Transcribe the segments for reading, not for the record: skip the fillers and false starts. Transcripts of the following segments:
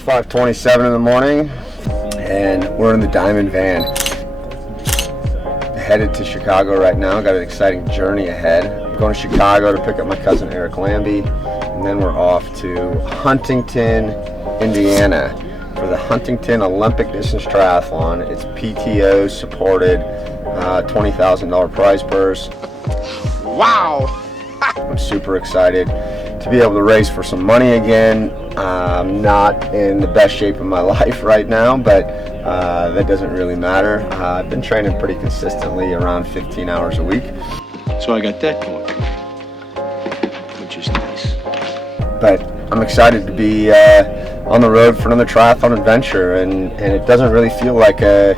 It's 5:27 in the morning, and we're in the Dimond van. Headed to Chicago right now. Got an exciting journey ahead. I'm going to Chicago to pick up my cousin Eric Lambie, and then we're off to Huntington, Indiana for the Huntington Olympic Distance Triathlon. It's PTO supported, $20,000 prize purse. Wow! I'm super excited to be able to race for some money again. I'm not in the best shape of my life right now, but that doesn't really matter. I've been training pretty consistently, around 15 hours a week. So I got that going, which is nice. But I'm excited to be on the road for another triathlon adventure, and it doesn't really feel like a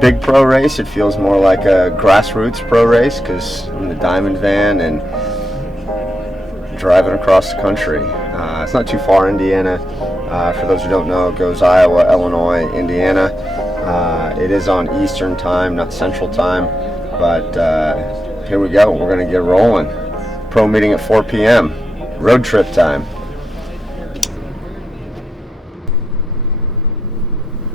big pro race. It feels more like a grassroots pro race because I'm in the Dimond van and driving across the country. It's not too far, Indiana. For those who don't know, it goes Iowa, Illinois, Indiana. It is on Eastern time, not Central time, but here we go. We're going to get rolling. Pro meeting at 4 p.m. Road trip time.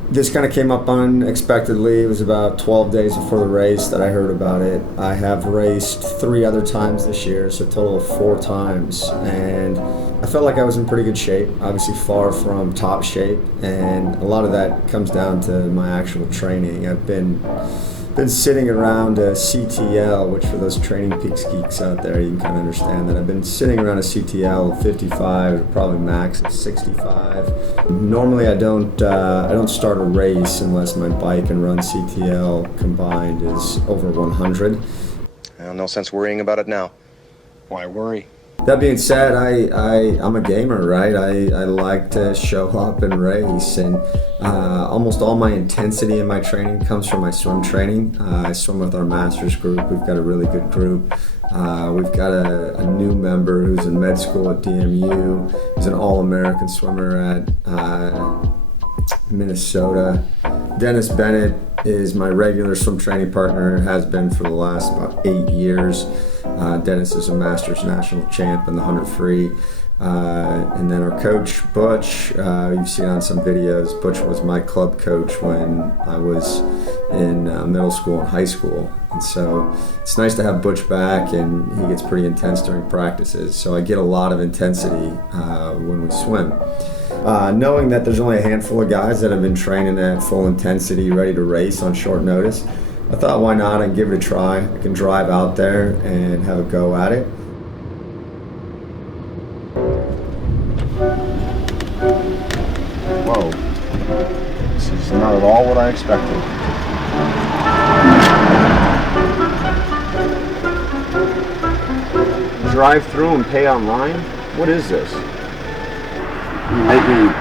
This kind of came up unexpectedly. It was about 12 days before the race that I heard about it. I have raced 3 other times this year, so a total of 4 times, and I felt like I was in pretty good shape, obviously far from top shape, and a lot of that comes down to my actual training. I've been sitting around a CTL, which for those Training Peaks geeks out there, you can kind of understand that. I've been sitting around a CTL of 55, probably max of 65. Normally I don't start a race unless my bike and run CTL combined is over 100. Well, no sense worrying about it now. Why worry? That being said, I'm a gamer, right? I like to show up and race, and almost all my intensity in my training comes from my swim training. I swim with our masters group. We've got a really good group. We've got a new member who's in med school at DMU. He's an all-American swimmer at Minnesota. Dennis Bennett is my regular swim training partner, has been for the last about 8 years. Dennis is a Masters national champ in the 100 free. And then our coach, Butch, you've seen on some videos, Butch was my club coach when I was in middle school and high school. And so it's nice to have Butch back, and he gets pretty intense during practices. So I get a lot of intensity when we swim. Knowing that there's only a handful of guys that have been training at full intensity, ready to race on short notice, I thought, why not? I'd give it a try. I can drive out there and have a go at it. Whoa. This is not at all what I expected. Drive through and pay online? What is this? You make me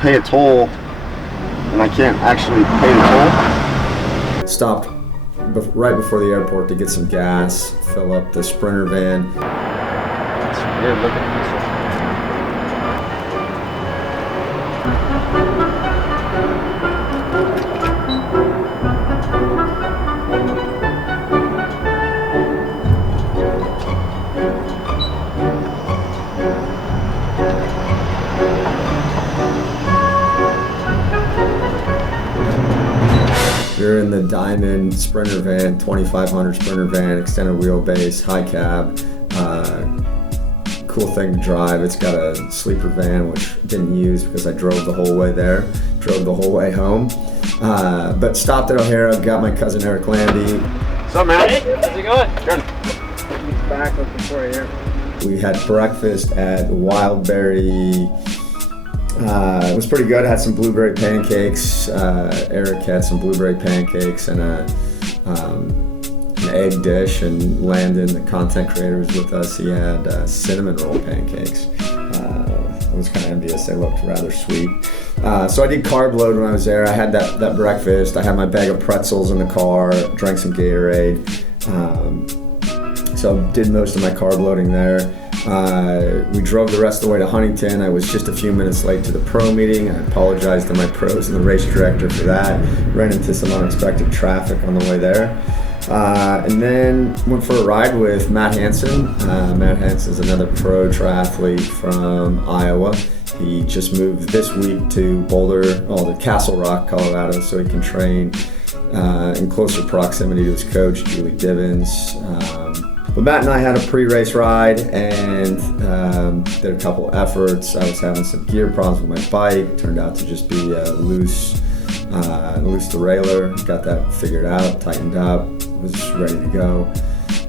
pay a toll and I can't actually pay the toll? Stopped right before the airport to get some gas, fill up the Sprinter van. It's weird looking at this. You're in the Dimond Sprinter van, 2500 Sprinter van, extended wheelbase, high cab. Cool thing to drive. It's got a sleeper van, which I didn't use because I drove the whole way there, drove the whole way home. But stopped at O'Hara, got my cousin Eric Lambie. What's up, man? Hey, how's it going? Good. He's back looking for you here. We had breakfast at Wildberry. It was pretty good. I had some blueberry pancakes. Eric had some blueberry pancakes and an egg dish, and Landon, the content creator, was with us. He had cinnamon roll pancakes. I was kind of envious. They looked rather sweet. So I did carb load when I was there. I had that breakfast. I had my bag of pretzels in the car, drank some Gatorade. So did most of my carb loading there. We drove the rest of the way to Huntington. I was just a few minutes late to the pro meeting. I apologized to my pros and the race director for that. Ran into some unexpected traffic on the way there. And then went for a ride with Matt Hansen. Matt Hansen is another pro triathlete from Iowa. He just moved this week to the Castle Rock, Colorado, so he can train in closer proximity to his coach, Julie Divins. But Matt and I had a pre-race ride and did a couple efforts. I was having some gear problems with my bike. Turned out to just be a loose derailleur. Got that figured out, tightened up, was ready to go.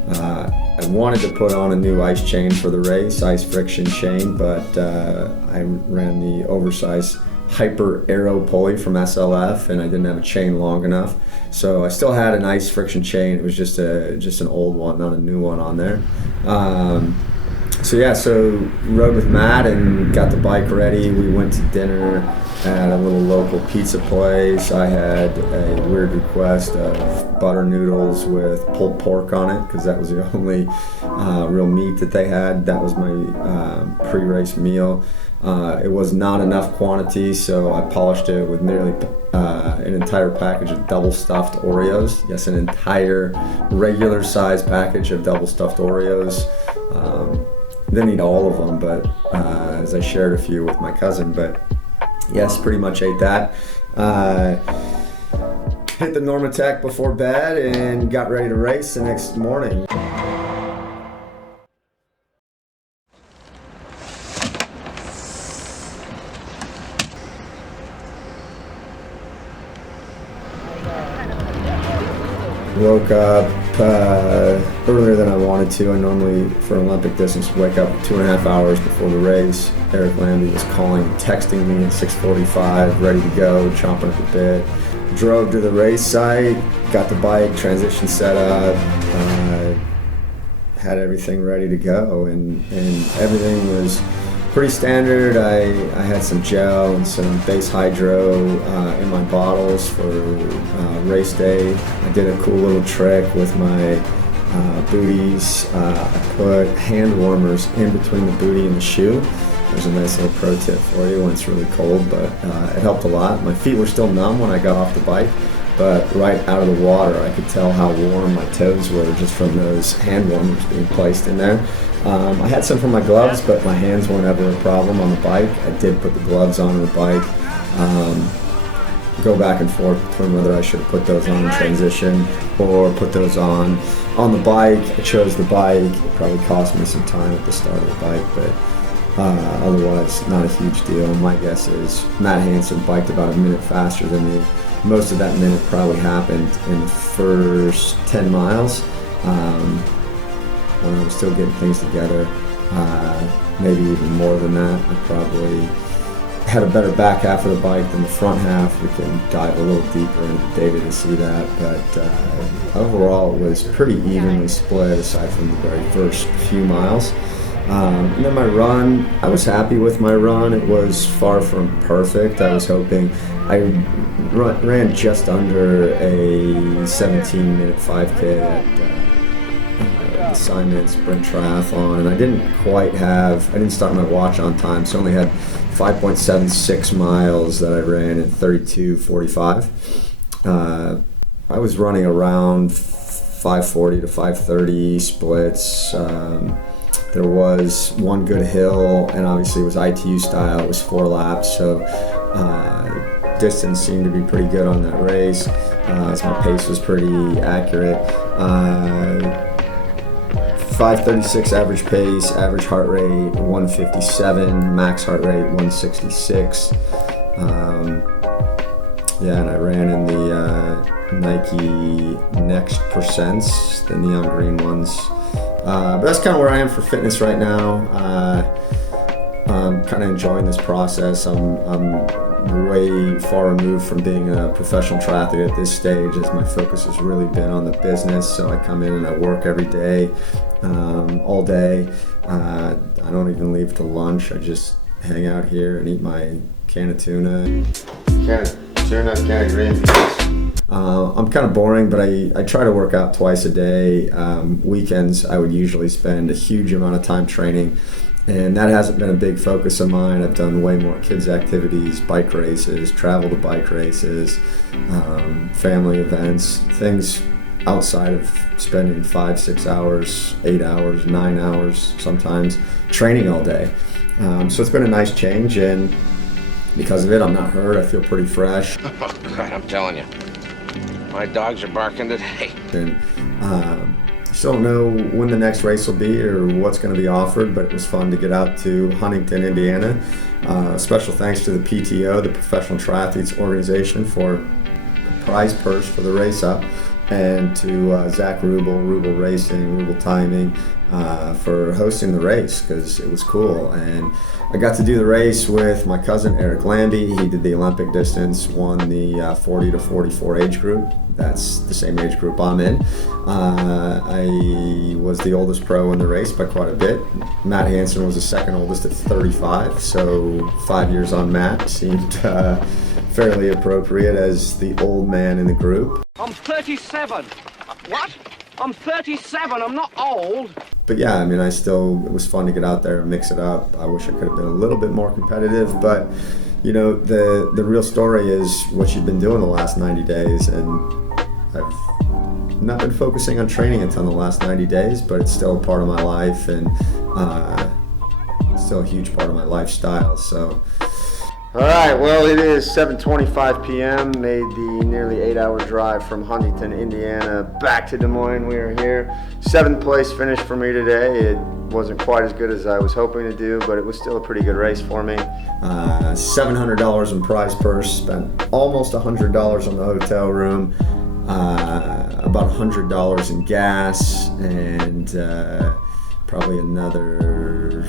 I wanted to put on a new ice chain for the race, ice friction chain, but I ran the oversized Hyper Aero pulley from SLF, and I didn't have a chain long enough. So I still had an ice friction chain. It was just an old one, not a new one on there. So rode with Matt and got the bike ready. We went to dinner at a little local pizza place. I had a weird request of butter noodles with pulled pork on it because that was the only real meat that they had. That was my pre-race meal. It was not enough quantity, so I polished it with nearly an entire package of double stuffed Oreos. Yes, an entire regular size package of double stuffed Oreos. Didn't eat all of them, but as I shared a few with my cousin, but yes, pretty much ate that. Hit the Normatec before bed and got ready to race the next morning. Woke up earlier than I wanted to. I normally, for Olympic distance, wake up 2.5 hours before the race. Eric Lambie was texting me at 6:45, ready to go, chomping at the bit. Drove to the race site, got the bike, transition set up, had everything ready to go, and everything was pretty standard. I had some gel and some base hydro in my bottles for race day. I did a cool little trick with my booties. I put hand warmers in between the booty and the shoe. There's a nice little pro tip for you when it's really cold, but it helped a lot. My feet were still numb when I got off the bike, but right out of the water I could tell how warm my toes were just from those hand warmers being placed in there. I had some for my gloves, but my hands weren't ever a problem on the bike. I did put the gloves on the bike. Go back and forth between whether I should have put those on in transition or put those on the bike. I chose the bike. It probably cost me some time at the start of the bike, but otherwise not a huge deal. My guess is Matt Hansen biked about a minute faster than me. Most of that minute probably happened in the first 10 miles. When I was still getting things together, maybe even more than that. I probably had a better back half of the bike than the front half. We can dive a little deeper into the data to see that, but overall it was pretty evenly split aside from the very first few miles. And then my run, I was happy with my run. It was far from perfect. I was hoping I ran just under a 17-minute 5K at the Simon Sprint Triathlon, and I didn't start my watch on time, so I only had 5.76 miles that I ran in 32:45. I was running around 5:40 to 5:30 splits. There was one good hill, and obviously it was ITU style. It was 4 laps, so distance seemed to be pretty good on that race, as my pace was pretty accurate. 5:36 average pace, average heart rate 157, max heart rate 166. And I ran in the Nike Next Percents, the neon green ones. But that's kind of where I am for fitness right now. I'm kind of enjoying this process. I'm way far removed from being a professional triathlete at this stage, as my focus has really been on the business. So I come in and I work every day, all day. I don't even leave till lunch. I just hang out here and eat my can of tuna. Can of green beans. I'm kind of boring, but I try to work out twice a day. Weekends, I would usually spend a huge amount of time training, and that hasn't been a big focus of mine. I've done way more kids' activities, bike races, travel to bike races, family events, things outside of spending 5, 6 hours, 8 hours, 9 hours sometimes training all day. So it's been a nice change, and because of it, I'm not hurt. I feel pretty fresh. Oh, God, I'm telling you. My dogs are barking today. And I still don't know when the next race will be or what's going to be offered, but it was fun to get out to Huntington, Indiana. Special thanks to the PTO, the Professional Triathletes Organization, for the prize purse for the race up, and to Zach Rubel Racing, Rubel Timing, for hosting the race, because it was cool. And I got to do the race with my cousin Eric Lambie. He did the Olympic distance, won the 40 to 44 age group. That's the same age group I'm in. I was the oldest pro in the race by quite a bit. Matt Hansen was the second oldest at 35, so 5 years on Matt seemed fairly appropriate as the old man in the group. I'm 37. What? I'm 37. I'm not old. But yeah, I mean, it was fun to get out there and mix it up. I wish I could have been a little bit more competitive, but you know, the real story is what you've been doing the last 90 days, and I've not been focusing on training a ton the last 90 days, but it's still a part of my life, and still a huge part of my lifestyle. So. All right, well, it is 7:25 p.m. Made the nearly 8-hour drive from Huntington, Indiana, back to Des Moines. We are here. 7th place finish for me today. It wasn't quite as good as I was hoping to do, but it was still a pretty good race for me. $700 in prize purse. Spent almost $100 on the hotel room. About $100 in gas, and probably another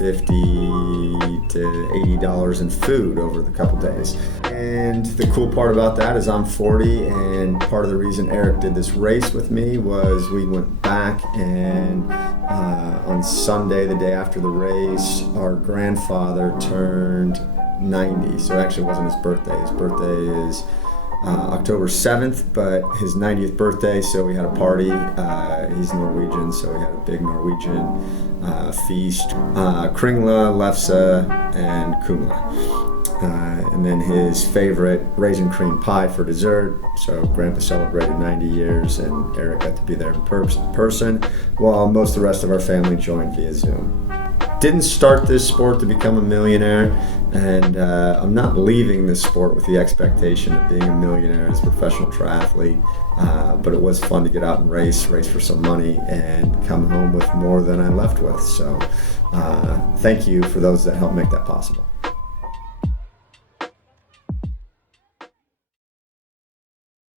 $50 to $80 in food over the couple days. And the cool part about that is I'm 40, and part of the reason Eric did this race with me was we went back, and on Sunday, the day after the race, our grandfather turned 90. So it actually wasn't his birthday. His birthday is October 7th, but his 90th birthday, so we had a party. He's Norwegian, so we had a big Norwegian feast. Kringla, lefse, and kumla. And then his favorite raisin cream pie for dessert. So Grandpa celebrated 90 years, and Eric got to be there in person, while most of the rest of our family joined via Zoom. Didn't start this sport to become a millionaire, and I'm not leaving this sport with the expectation of being a millionaire as a professional triathlete, but it was fun to get out and race for some money, and come home with more than I left with. So thank you for those that helped make that possible.